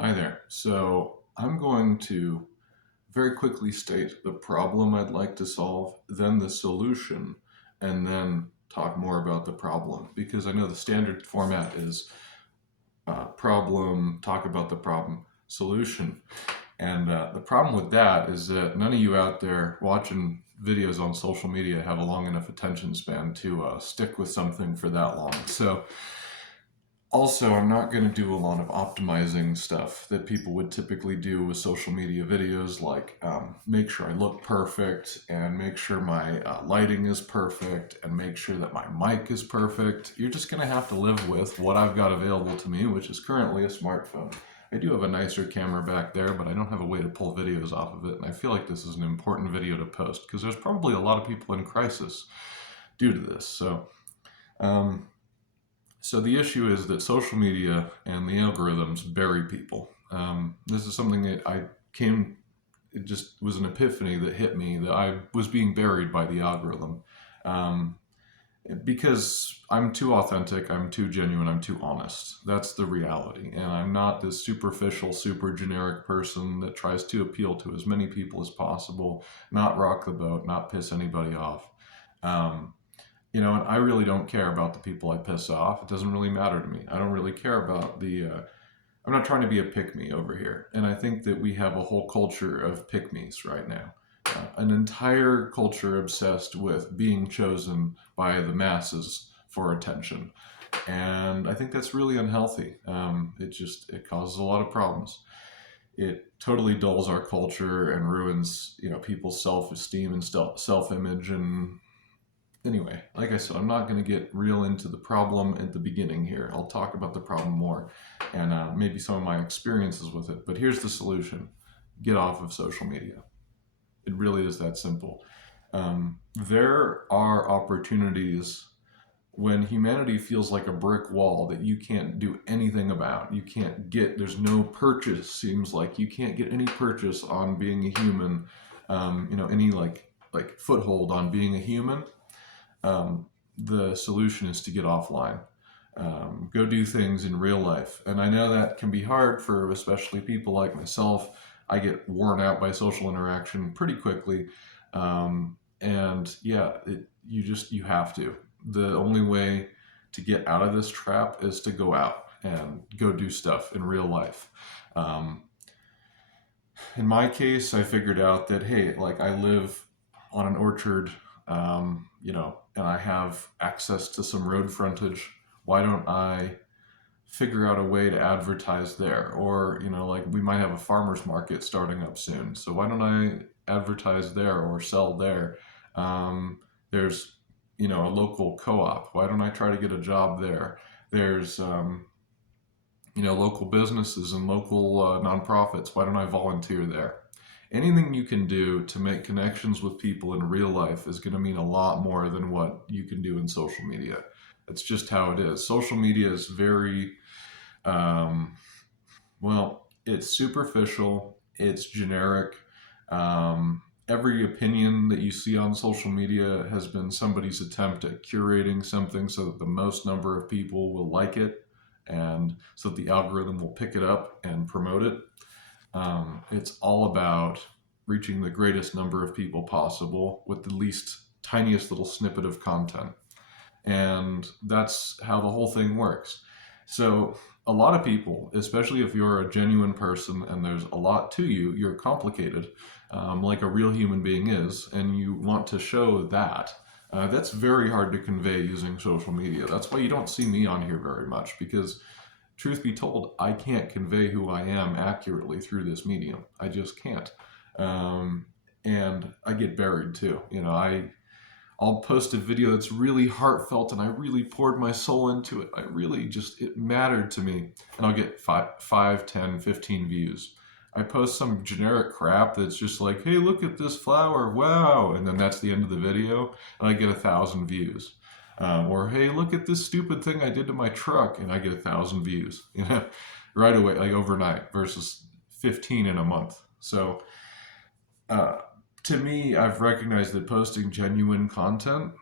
Hi there. So I'm going to very quickly state the problem I'd like to solve, then the solution, and then talk more about the problem. Because I know the standard format is problem, talk about the problem, solution. And the problem with that is that none of you out there watching videos on social media have a long enough attention span to stick with something for that long. So also, I'm not going to do a lot of optimizing stuff that people would typically do with social media videos, like make sure I look perfect and make sure my lighting is perfect and make sure that my mic is perfect. You're just going to have to live with what I've got available to me, which is currently a smartphone. I do have a nicer camera back there, but I don't have a way to pull videos off of it. And I feel like this is an important video to post because there's probably a lot of people in crisis due to this. Um, so the issue is that social media and the algorithms bury people. This is something that it just was an epiphany that hit me that I was being buried by the algorithm. Um, because I'm too authentic, I'm too genuine, I'm too honest. That's the reality. And I'm not this superficial, super generic person that tries to appeal to as many people as possible, not rock the boat, not piss anybody off. Um, and I really don't care about the people I piss off. It doesn't really matter to me. I don't really care about I'm not trying to be a pick me over here. And I think that we have a whole culture of pick me's right now. An entire culture obsessed with being chosen by the masses for attention. And I think that's really unhealthy. It causes a lot of problems. It totally dulls our culture and ruins, people's self-esteem and self-image. And anyway, like I said, I'm not going to get real into the problem at the beginning here. I'll talk about the problem more and maybe some of my experiences with it. But here's the solution: get off of social media. It really is that simple. There are opportunities when humanity feels like a brick wall that you can't do anything about. There's no purchase, seems like. You can't get any purchase on being a human, any like foothold on being a human. The solution is to get offline. Go do things in real life. And I know that can be hard for especially people like myself. I get worn out by social interaction pretty quickly. And yeah, you have to. The only way to get out of this trap is to go out and go do stuff in real life. Um, in my case, I figured out that, hey, like I live on an orchard, and I have access to some road frontage. Why don't I figure out a way to advertise there? Or, like we might have a farmer's market starting up soon. So why don't I advertise there or sell there? There's, a local co-op. Why don't I try to get a job there? There's, local businesses and local nonprofits. Why don't I volunteer there? Anything you can do to make connections with people in real life is going to mean a lot more than what you can do in social media. That's just how it is. Social media is very, um, it's superficial, it's generic. Every opinion that you see on social media has been somebody's attempt at curating something so that the most number of people will like it and so that the algorithm will pick it up and promote it. It's all about reaching the greatest number of people possible with the least tiniest little snippet of content. And that's how the whole thing works. So, a lot of people, especially if you're a genuine person and there's a lot to you, you're complicated, like a real human being is, and you want to show that. That's very hard to convey using social media. That's why you don't see me on here very much, because truth be told, I can't convey who I am accurately through this medium. I just can't. Um, and I get buried too. I'll post a video that's really heartfelt and I really poured my soul into it. It mattered to me. And I'll get 10, 15 views. I post some generic crap that's just like, hey, look at this flower. Wow. And then that's the end of the video. And I get 1,000 views. Or, hey, look at this stupid thing I did to my truck. And I get 1,000 views, right away, like overnight versus 15 in a month. So, uh, to me, I've recognized that posting genuine content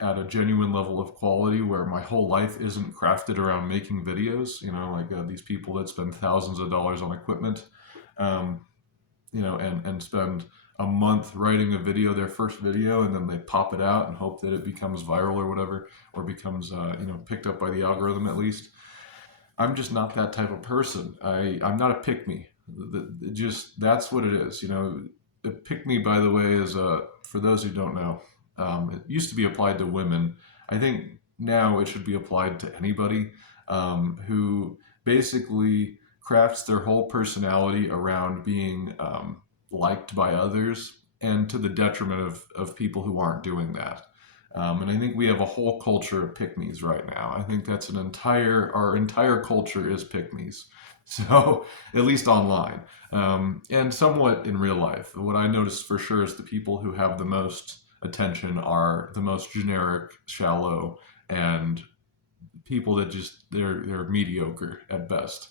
at a genuine level of quality where my whole life isn't crafted around making videos, like these people that spend thousands of dollars on equipment, um, and spend a month writing a video, their first video, and then they pop it out and hope that it becomes viral or whatever, or becomes, picked up by the algorithm at least. I'm just not that type of person. I'm not a pick me. Just that's what it is. A pick me, by the way, is for those who don't know, it used to be applied to women. I think now it should be applied to anybody who basically crafts their whole personality around being liked by others and to the detriment of people who aren't doing that. And I think we have a whole culture of pick-me's right now. I think that's our entire culture is pick-me's. So, at least online, and somewhat in real life. What I notice for sure is the people who have the most attention are the most generic, shallow, and people that they're mediocre at best.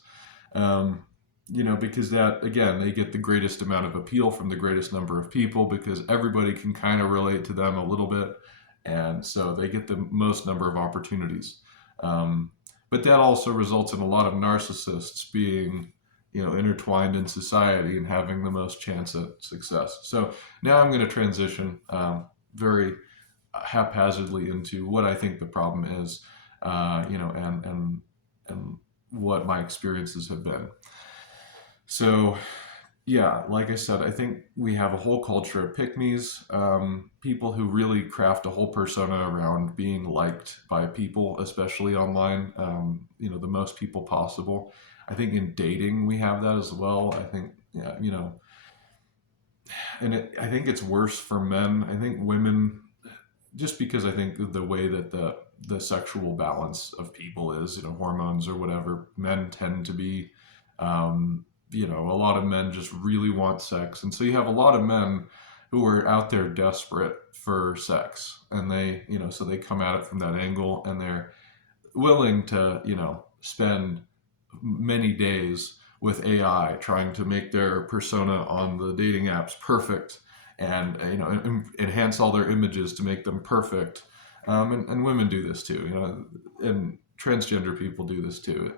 Because that, again, they get the greatest amount of appeal from the greatest number of people because everybody can kind of relate to them a little bit. And so they get the most number of opportunities. But that also results in a lot of narcissists being, intertwined in society and having the most chance at success. So now I'm going to transition very haphazardly into what I think the problem is, and what my experiences have been. So, yeah, like I said, I think we have a whole culture of pick-me's, people who really craft a whole persona around being liked by people, especially online, the most people possible. I think in dating we have that as well. I think, yeah, I think it's worse for men. I think women, just because I think the way that the sexual balance of people is, hormones or whatever, men tend to be, a lot of men just really want sex. And so you have a lot of men who are out there desperate for sex. And so they come at it from that angle and they're willing to, spend many days with AI trying to make their persona on the dating apps perfect and, enhance all their images to make them perfect. And women do this too, and transgender people do this too.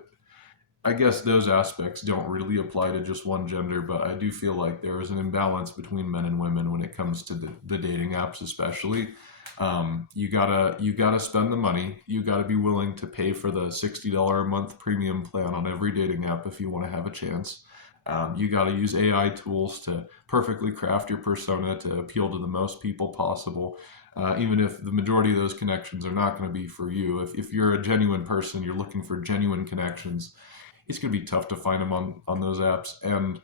I guess those aspects don't really apply to just one gender, but I do feel like there is an imbalance between men and women when it comes to the dating apps, especially. You gotta spend the money. You gotta be willing to pay for the $60 a month premium plan on every dating app if you want to have a chance. You gotta use AI tools to perfectly craft your persona to appeal to the most people possible. Even if the majority of those connections are not going to be for you. If you're a genuine person, you're looking for genuine connections, it's going to be tough to find them on those apps. And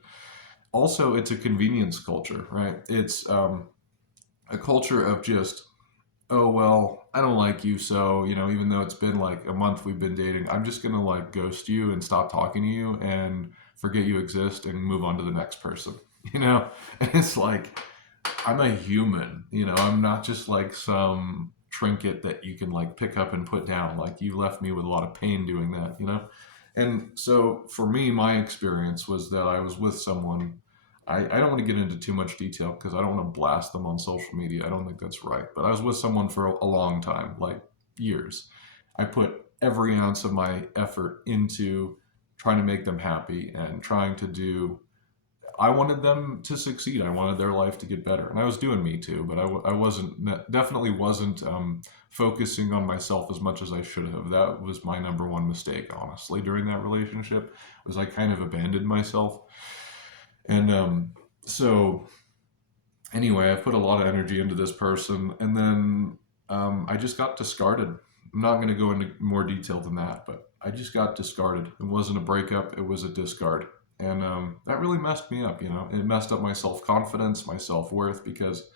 also, it's a convenience culture, right? It's a culture of just, oh, well, I don't like you. So, even though it's been like a month we've been dating, I'm just going to like ghost you and stop talking to you and forget you exist and move on to the next person, And it's like, I'm a human, I'm not just like some trinket that you can like pick up and put down. Like you left me with a lot of pain doing that, And so for me, my experience was that I was with someone. I don't want to get into too much detail because I don't want to blast them on social media. I don't think that's right. But I was with someone for a long time, like years. I put every ounce of my effort into trying to make them happy and trying to do. I wanted them to succeed. I wanted their life to get better. And I was doing me too, but I definitely wasn't focusing on myself as much as I should have. That was my number one mistake, honestly, during that relationship, was I kind of abandoned myself. And so anyway, I put a lot of energy into this person, and then I just got discarded. I'm not going to go into more detail than that, but I just got discarded. It wasn't a breakup, it was a discard. And that really messed me up, It messed up my self-confidence, my self-worth, because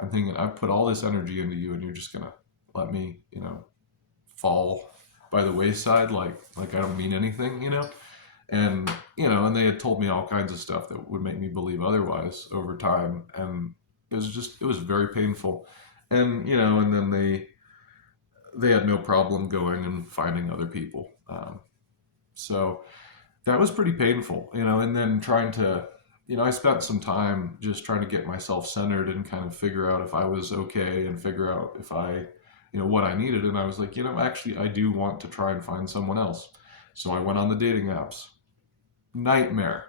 I'm thinking, I've put all this energy into you and you're just going to let me, fall by the wayside like I don't mean anything, And, and they had told me all kinds of stuff that would make me believe otherwise over time. And it was very painful. And, and then they had no problem going and finding other people. So that was pretty painful, and then trying to, I spent some time just trying to get myself centered and kind of figure out if I was okay and figure out if I, what I needed. And I was like, actually, I do want to try and find someone else. So I went on the dating apps. Nightmare.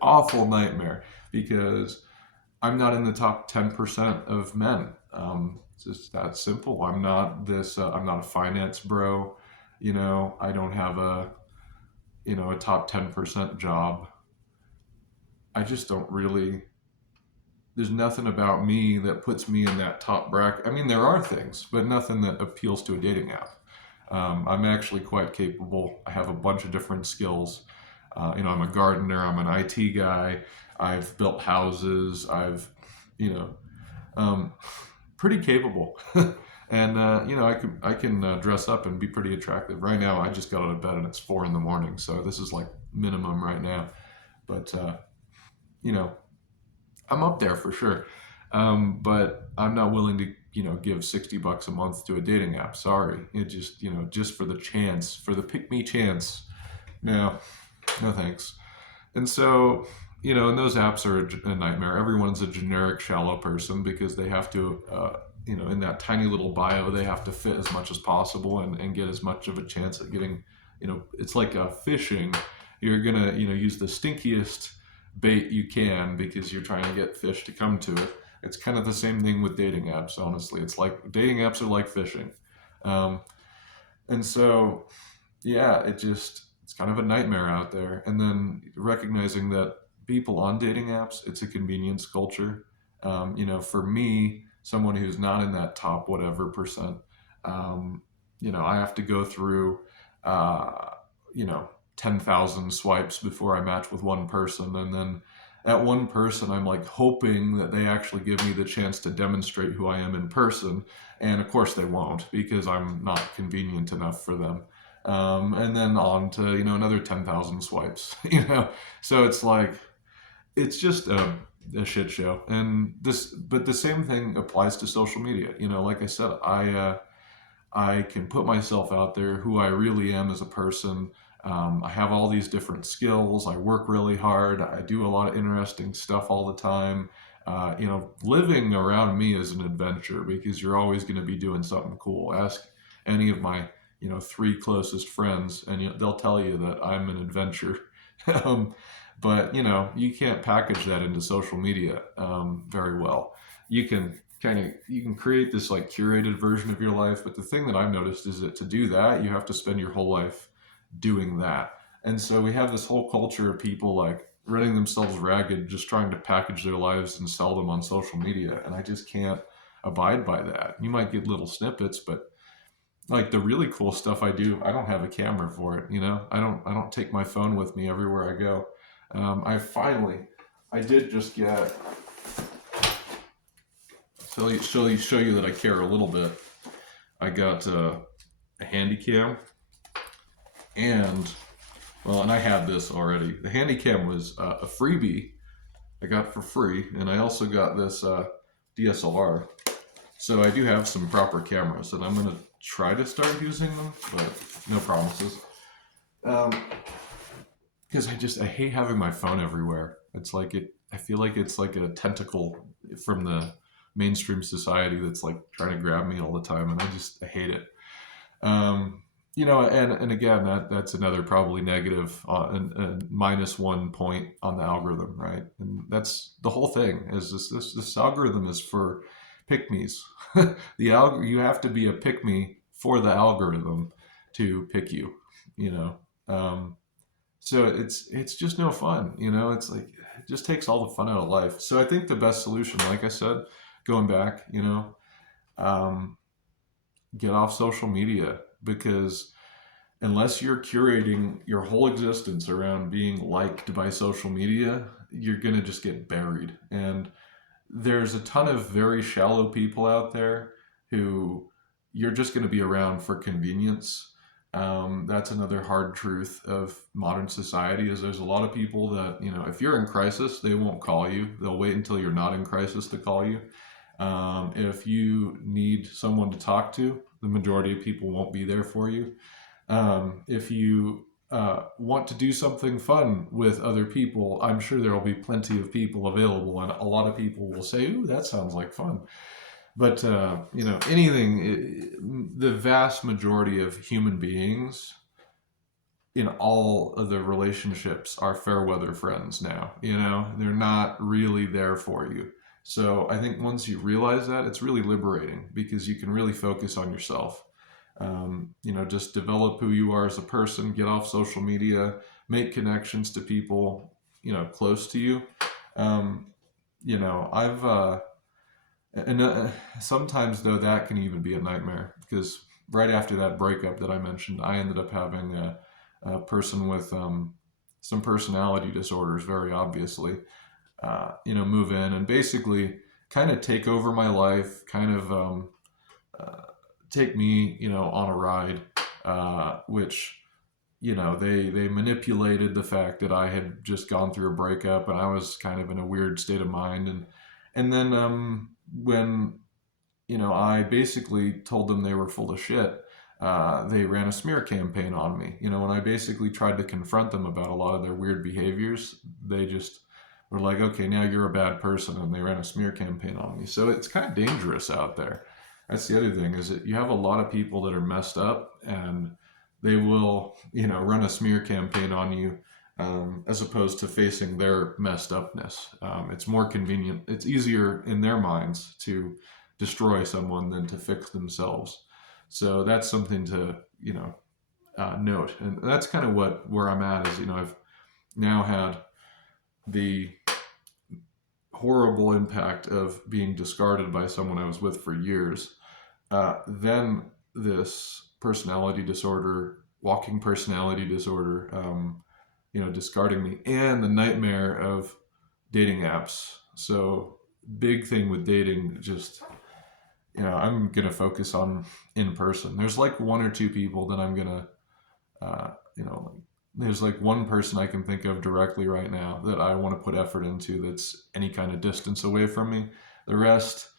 Awful nightmare, because I'm not in the top 10% of men. It's just that simple. I'm not this. I'm not a finance bro. I don't have a top 10% job. I just don't really. There's nothing about me that puts me in that top bracket. I mean, there are things, but nothing that appeals to a dating app. I'm actually quite capable. I have a bunch of different skills. I'm a gardener. I'm an IT guy. I've built houses. You know, um, pretty capable. And I can dress up and be pretty attractive. Right now, I just got out of bed and it's 4 in the morning, so this is like minimum right now. But you know, I'm up there for sure. But I'm not willing to give $60 a month to a dating app. Sorry, it just just for the chance, for the pick me chance. No, no thanks. And so, and those apps are a nightmare. Everyone's a generic, shallow person because they have to, in that tiny little bio, they have to fit as much as possible and get as much of a chance at getting, it's like fishing. You're going to, use the stinkiest bait you can because you're trying to get fish to come to it. It's kind of the same thing with dating apps, honestly. It's like dating apps are like fishing. Um, and so, yeah, it's kind of a nightmare out there. And then recognizing that people on dating apps, it's a convenience culture. For me, someone who's not in that top whatever percent, I have to go through, uh, you know, 10,000 swipes before I match with one person. And then at one person, I'm like hoping that they actually give me the chance to demonstrate who I am in person. And of course, they won't because I'm not convenient enough for them. And then on to another 10,000 swipes. So it's like it's just a shit show. And but the same thing applies to social media. Like I said, I can put myself out there, who I really am as a person. I have all these different skills. I work really hard. I do a lot of interesting stuff all the time. Living around me is an adventure because you're always going to be doing something cool. Ask any of my, 3 closest friends, and they'll tell you that I'm an adventure. um, but you can't package that into social media very well. You can create this like curated version of your life, but the thing that I've noticed is that to do that, you have to spend your whole life doing that. And so we have this whole culture of people like running themselves ragged, just trying to package their lives and sell them on social media. And I just can't abide by that. You might get little snippets, but like the really cool stuff I do, I don't have a camera for it. I don't take my phone with me everywhere I go. I did just get, so show you that I care a little bit. I got a handy cam. And I had this already. The Handycam was a freebie I got for free, and I also got this DSLR. So I do have some proper cameras, and I'm gonna try to start using them, but no promises. Because I hate having my phone everywhere. It's like I feel like it's like a tentacle from the mainstream society that's like trying to grab me all the time, and I hate it. Um, and again, that's another probably negative and -1 point on the algorithm, right? And that's the whole thing. Is this algorithm is for pick me's. You have to be a pick me for the algorithm to pick you. You know, um, so it's just no fun. It's like it just takes all the fun out of life. So I think the best solution, like I said, going back, um, get off social media, because unless you're curating your whole existence around being liked by social media, you're going to just get buried. And there's a ton of very shallow people out there who you're just going to be around for convenience. That's another hard truth of modern society is there's a lot of people that, if you're in crisis, they won't call you. They'll wait until you're not in crisis to call you. If you need someone to talk to, the majority of people won't be there for you. If you want to do something fun with other people, I'm sure there will be plenty of people available, and a lot of people will say, "Ooh, that sounds like fun." But anything, the vast majority of human beings in all of the relationships are fair weather friends now. They're not really there for you. So I think once you realize that, it's really liberating because you can really focus on yourself. Just develop who you are as a person, get off social media, make connections to people, close to you. Um, I've, and sometimes though that can even be a nightmare because right after that breakup that I mentioned, I ended up having a person with some personality disorders, very obviously, move in and basically kind of take over my life, kind of uh, take me, on a ride, which, they manipulated the fact that I had just gone through a breakup and I was kind of in a weird state of mind. And then when, I basically told them they were full of shit, they ran a smear campaign on me. When I basically tried to confront them about a lot of their weird behaviors, they just were like, okay, now you're a bad person. And they ran a smear campaign on me. So it's kind of dangerous out there. That's the other thing is that you have a lot of people that are messed up and they will, run a smear campaign on you as opposed to facing their messed upness. It's more convenient. It's easier in their minds to destroy someone than to fix themselves. So that's something to, note. And that's kind of where I'm at is, I've now had the horrible impact of being discarded by someone I was with for years. Then this personality disorder, walking personality disorder, discarding me, and the nightmare of dating apps. So big thing with dating, just I'm gonna focus on in person. There's like one or two people that I'm gonna, there's like one person I can think of directly right now that I want to put effort into that's any kind of distance away from me. The rest,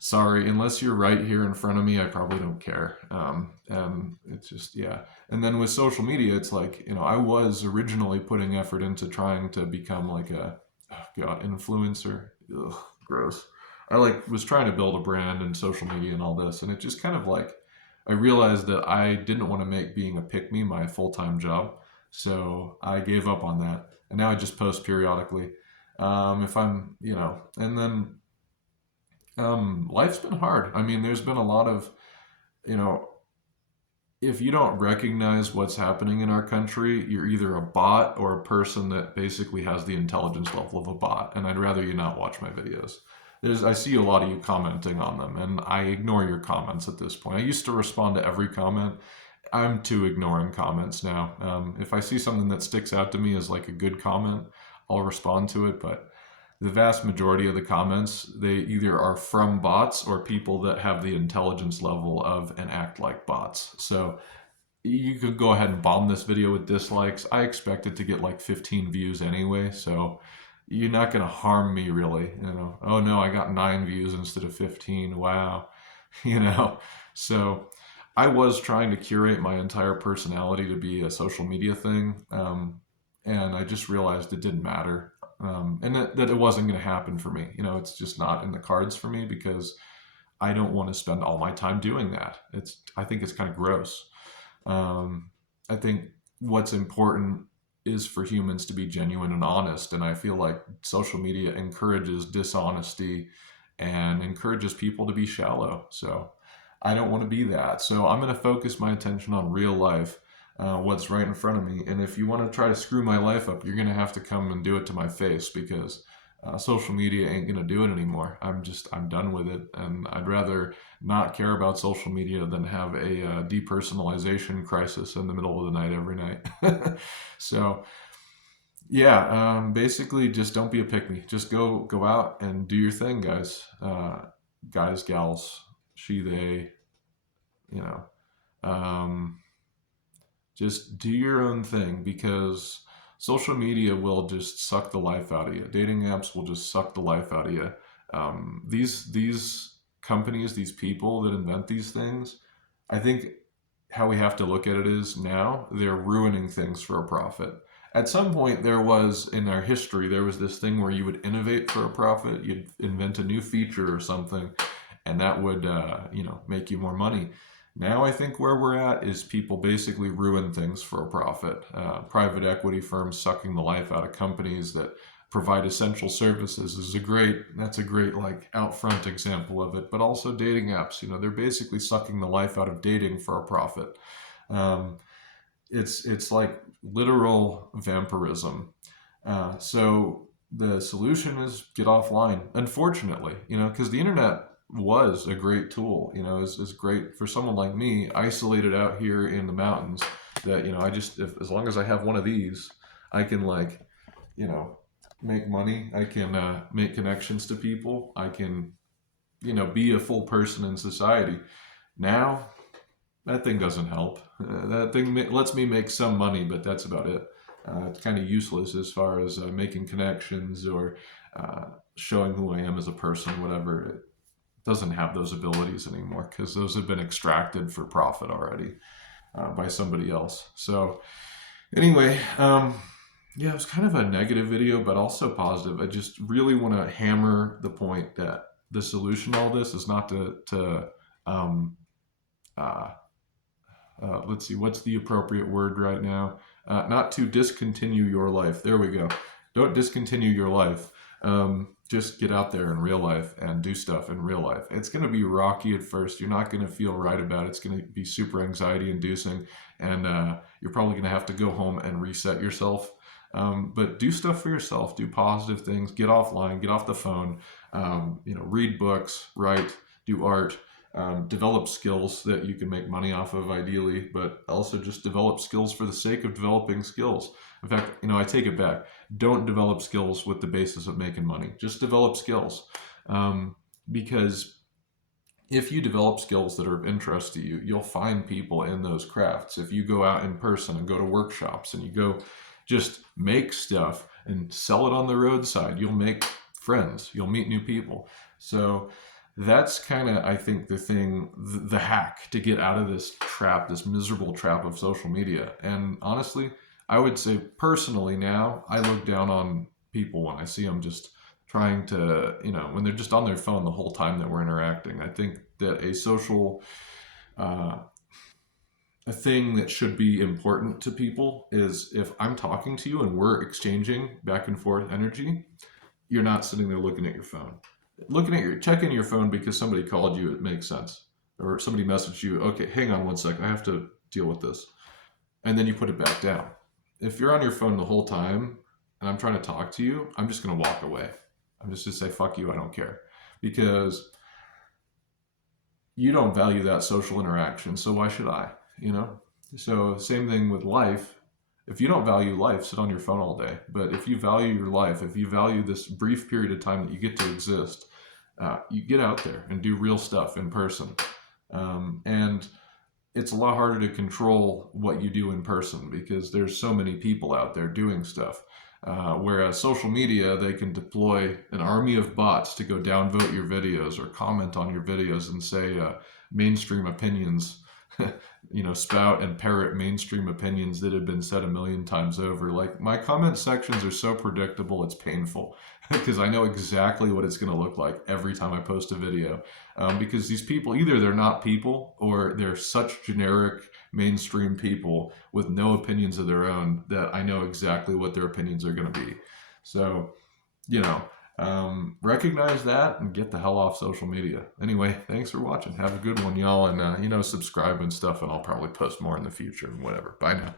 sorry, unless you're right here in front of me, I probably don't care. And it's just, yeah. And then with social media, it's like, I was originally putting effort into trying to become like a, oh God, influencer. Ugh, gross. I was trying to build a brand in social media and all this. And it just kind of like, I realized that I didn't want to make being a pick me my full-time job. So I gave up on that. And now I just post periodically. If I'm, and then life's been hard. I mean, there's been a lot of, you know, if you don't recognize what's happening in our country, you're either a bot or a person that basically has the intelligence level of a bot. And I'd rather you not watch my videos. I see a lot of you commenting on them, and I ignore your comments at this point. I used to respond to every comment. I'm to ignoring comments now. If I see something that sticks out to me as like a good comment, I'll respond to it. But the vast majority of the comments, they either are from bots or people that have the intelligence level of and act like bots. So you could go ahead and bomb this video with dislikes. I expect it to get like 15 views anyway, so you're not going to harm me really. Oh no, I got 9 views instead of 15. Wow. you know so I was trying to curate my entire personality to be a social media thing, and I just realized it didn't matter, and that it wasn't going to happen for me. It's just not in the cards for me because I don't want to spend all my time doing that. I think it's kind of gross. I think what's important is for humans to be genuine and honest, and I feel like social media encourages dishonesty and encourages people to be shallow. So I don't want to be that. So I'm going to focus my attention on real life, what's right in front of me. And if you want to try to screw my life up, you're going to have to come and do it to my face because social media ain't going to do it anymore. I'm done with it. And I'd rather not care about social media than have a depersonalization crisis in the middle of the night every night. So yeah, basically just don't be a pick me. Just go out and do your thing, guys. Guys, gals, she, they, you know. Um, just do your own thing because social media will just suck the life out of you. Dating apps will just suck the life out of you. These companies, these people that invent these things, I think how we have to look at it is now they're ruining things for a profit. At some point, there was in our history, there was this thing where you would innovate for a profit. You'd invent a new feature or something, and that would, make you more money. Now I think where we're at is people basically ruin things for a profit. Private equity firms sucking the life out of companies that provide essential services that's a great like out front example of it. But also dating apps, they're basically sucking the life out of dating for a profit. Um, it's like literal vampirism. So the solution is get offline. Unfortunately, because the internet was a great tool. Is great for someone like me, isolated out here in the mountains. That I just if as long as I have one of these, I can like make money. I can make connections to people. I can be a full person in society. Now that thing doesn't help. That thing lets me make some money, but that's about it. It's kind of useless as far as making connections or showing who I am as a person, whatever. It doesn't have those abilities anymore because those have been extracted for profit already by somebody else. So, anyway, yeah, it was kind of a negative video, but also positive. I just really want to hammer the point that the solution to all this is not to um, uh, let's see, what's the appropriate word right now? Not to discontinue your life. There we go. Don't discontinue your life. Just get out there in real life and do stuff in real life. It's going to be rocky at first. You're not going to feel right about it. It's going to be super anxiety inducing, and you're probably going to have to go home and reset yourself. But do stuff for yourself. Do positive things. Get offline. Get off the phone. Read books. Write. Do art. Develop skills that you can make money off of ideally, but also just develop skills for the sake of developing skills. In fact, I take it back. Don't develop skills with the basis of making money. Just develop skills. Because if you develop skills that are of interest to you, you'll find people in those crafts. If you go out in person and go to workshops and you go just make stuff and sell it on the roadside, you'll make friends. You'll meet new people. So that's kind of, I think, the hack to get out of this trap, this miserable trap of social media. And honestly, I would say personally now, I look down on people when I see them just trying to, when they're just on their phone the whole time that we're interacting. I think that a thing that should be important to people is if I'm talking to you and we're exchanging back and forth energy, you're not sitting there looking at your phone. Checking your phone because somebody called you, it makes sense. Or somebody messaged you, okay, hang on one second, I have to deal with this. And then you put it back down. If you're on your phone the whole time and I'm trying to talk to you, I'm just going to walk away. I'm just going to say, fuck you, I don't care. Because you don't value that social interaction, so why should I? So same thing with life. If you don't value life, sit on your phone all day. But if you value your life, if you value this brief period of time that you get to exist, you get out there and do real stuff in person. And it's a lot harder to control what you do in person because there's so many people out there doing stuff. Whereas social media, they can deploy an army of bots to go downvote your videos or comment on your videos and say mainstream opinions, spout and parrot mainstream opinions that have been said a million times over. Like, my comment sections are so predictable, it's painful because I know exactly what it's going to look like every time I post a video. Because these people, either they're not people or they're such generic mainstream people with no opinions of their own that I know exactly what their opinions are going to be. So, recognize that and get the hell off social media. Anyway, thanks for watching. Have a good one, y'all. And, subscribe and stuff, and I'll probably post more in the future and whatever. Bye now.